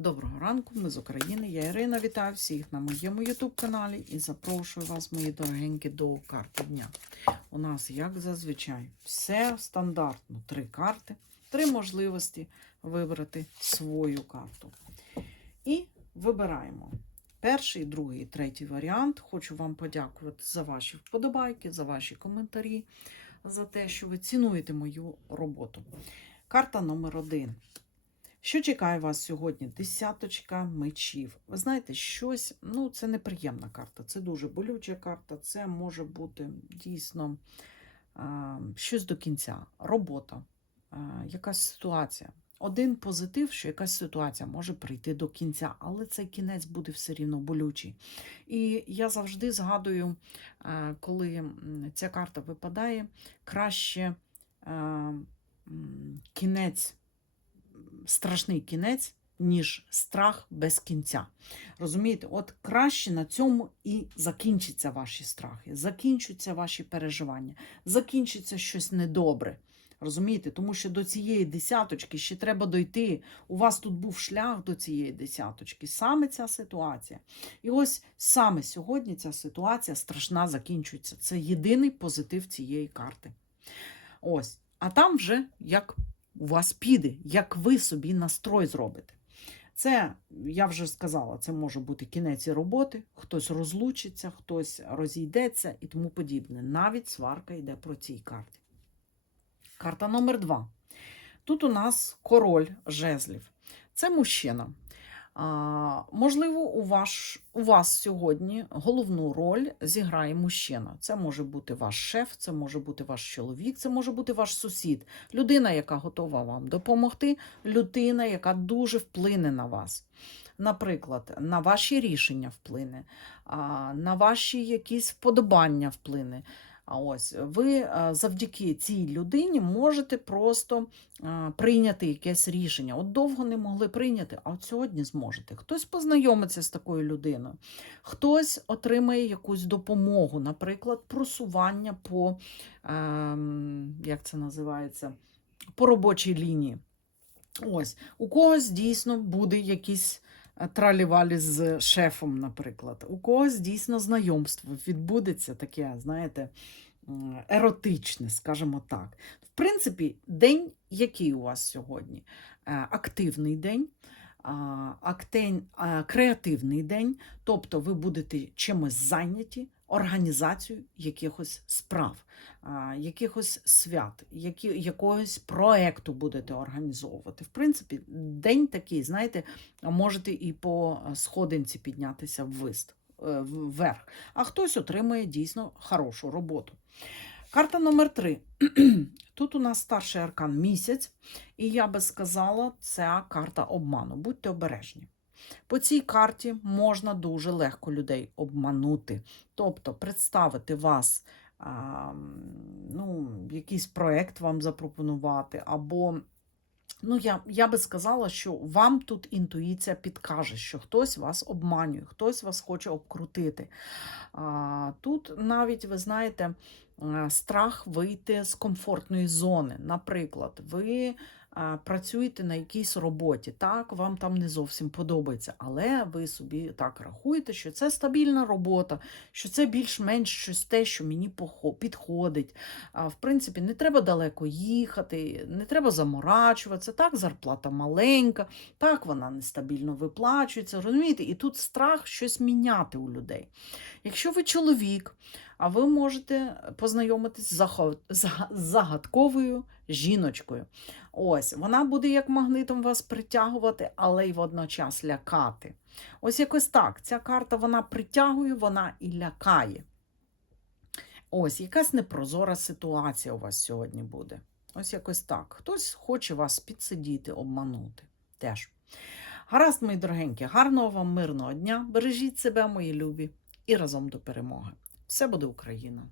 Доброго ранку, ми з України. Я Ірина. Вітаю всіх на моєму YouTube-каналі і запрошую вас, мої дорогенькі, до карти дня. У нас, як зазвичай, все стандартно. Три карти, три можливості вибрати свою карту. І вибираємо перший, другий, третій варіант. Хочу вам подякувати за ваші вподобайки, за ваші коментарі, за те, що ви цінуєте мою роботу. Карта номер один. Що чекає вас сьогодні? Десяточка мечів. Ви знаєте, щось, ну, це неприємна карта, це дуже болюча карта, це може бути дійсно щось до кінця, робота, якась ситуація. Один позитив, що якась ситуація може прийти до кінця, але цей кінець буде все рівно болючий. І я завжди згадую, коли ця карта випадає, краще кінець страшний кінець, ніж страх без кінця. Розумієте, от краще на цьому і закінчаться ваші страхи, закінчаться ваші переживання, закінчиться щось недобре. Розумієте, тому що до цієї десяточки ще треба дойти. У вас тут був шлях до цієї десяточки, саме ця ситуація. І ось саме сьогодні ця ситуація страшна закінчується. Це єдиний позитив цієї карти. Ось. А там вже як у вас піде, як ви собі настрой зробите. Це, я вже сказала, це може бути кінець роботи, хтось розлучиться, хтось розійдеться і тому подібне. Навіть сварка йде про цій карті. Карта номер два. Тут у нас король жезлів. Це мужчина. Можливо, у, ваш, у вас сьогодні головну роль зіграє мужчина. Це може бути ваш шеф, це може бути ваш чоловік, це може бути ваш сусід, людина, яка готова вам допомогти, людина, яка дуже вплине на вас. Наприклад, на ваші рішення вплине, на ваші якісь вподобання вплине. Ось ви завдяки цій людині можете просто прийняти якесь рішення. От довго не могли прийняти, а от сьогодні зможете. Хтось познайомиться з такою людиною, хтось отримає якусь допомогу, наприклад, просування по, як це називається, по робочій лінії. Ось, у когось дійсно буде якийсь е, тралівалі з шефом, наприклад. У когось дійсно знайомство відбудеться таке, знаєте, еротичне, скажімо так. В принципі, день, який у вас сьогодні? Е, Активний день. Актень, креативний день, тобто ви будете чимось зайняті, організацією якихось справ, якихось свят, які, якогось проекту будете організовувати. В принципі, день такий, знаєте, можете і по сходинці піднятися ввист, е, вверх, а хтось отримує дійсно хорошу роботу. Карта номер три. Тут у нас старший аркан місяць, і я би сказала, це карта обману. Будьте обережні. По цій карті можна дуже легко людей обманути, тобто представити вас, ну, якийсь проект вам запропонувати, або, ну, я, я би сказала, що вам тут інтуїція підкаже, що хтось вас обманює, хтось вас хоче обкрутити. А, тут навіть, ви знаєте, е, страх вийти з комфортної зони. Наприклад, ви працюєте на якійсь роботі, так, вам там не зовсім подобається, але ви собі так рахуєте, що це стабільна робота, що це більш-менш щось те, що мені підходить. В принципі, не треба далеко їхати, не треба заморачуватися, так, зарплата маленька, так, вона нестабільно виплачується, розумієте? І тут страх щось міняти у людей. Якщо ви чоловік, а ви можете познайомитись з загадковою жіночкою. Ось, вона буде як магнитом вас притягувати, але й водночас лякати. Ось якось так. Ця карта вона притягує, вона і лякає. Ось, якась непрозора ситуація у вас сьогодні буде. Ось якось так. Хтось хоче вас підсидіти, обманути. Теж. Гаразд, мої дорогенькі, гарного вам мирного дня. Бережіть себе, мої любі, і разом до перемоги. Все буде Україна!